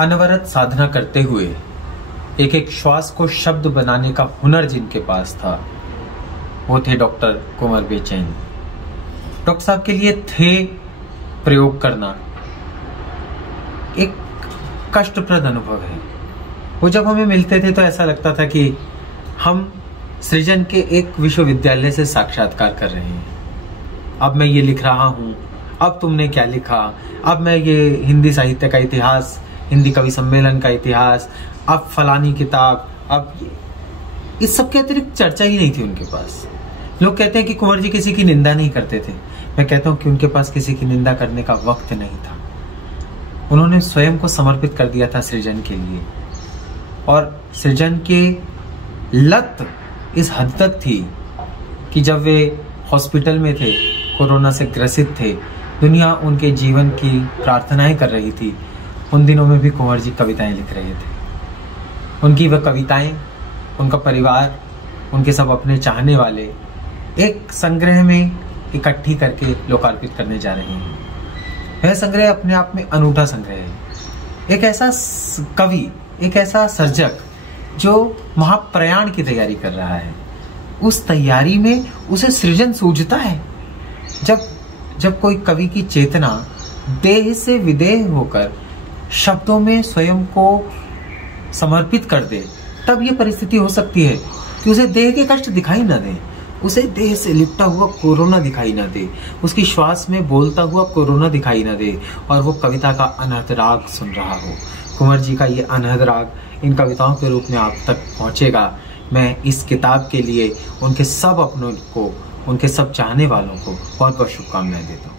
अनवरत साधना करते हुए एक एक श्वास को शब्द बनाने का हुनर जिनके पास था वो थे डॉक्टर कुंवर बेचैन। डॉक्टर साहब के लिए थे प्रयोग करना एक कष्टप्रद अनुभव है। वो जब हमें मिलते थे तो ऐसा लगता था कि हम सृजन के एक विश्वविद्यालय से साक्षात्कार कर रहे हैं। अब मैं ये लिख रहा हूँ, अब तुमने क्या लिखा, अब मैं ये हिंदी साहित्य का इतिहास, हिंदी कवि सम्मेलन का इतिहास, अब फलानी किताब, अब इस सब के अतिरिक्त चर्चा ही नहीं थी उनके पास। लोग कहते हैं कि कुंवर जी किसी की निंदा नहीं करते थे। मैं कहता हूँ कि उनके पास किसी की निंदा करने का वक्त नहीं था। उन्होंने स्वयं को समर्पित कर दिया था सृजन के लिए, और सृजन के लत इस हद तक थी कि जब वे हॉस्पिटल में थे, कोरोना से ग्रसित थे, दुनिया उनके जीवन की प्रार्थनाएं कर रही थी, उन दिनों में भी कुंवर जी कविताएं लिख रहे थे। उनकी वह कविताएं उनका परिवार, उनके सब अपने चाहने वाले एक संग्रह में इकट्ठी करके लोकार्पित करने जा रहे हैं। वह संग्रह अपने आप में अनूठा संग्रह है। एक ऐसा कवि, एक ऐसा सर्जक जो महाप्रयाण की तैयारी कर रहा है, उस तैयारी में उसे सृजन सूझता है। जब कोई कवि की चेतना देह से विदेह होकर शब्दों में स्वयं को समर्पित कर दे, तब ये परिस्थिति हो सकती है कि उसे देह के कष्ट दिखाई ना दे, उसे देह से लिपटा हुआ कोरोना दिखाई ना दे, उसकी श्वास में बोलता हुआ कोरोना दिखाई ना दे, और वो कविता का अनहद राग सुन रहा हो। कुंवर जी का ये अनहद राग इन कविताओं के रूप में आप तक पहुंचेगा। मैं इस किताब के लिए उनके सब अपनों को, उनके सब चाहने वालों को बहुत बहुत शुभकामनाएं देता हूँ।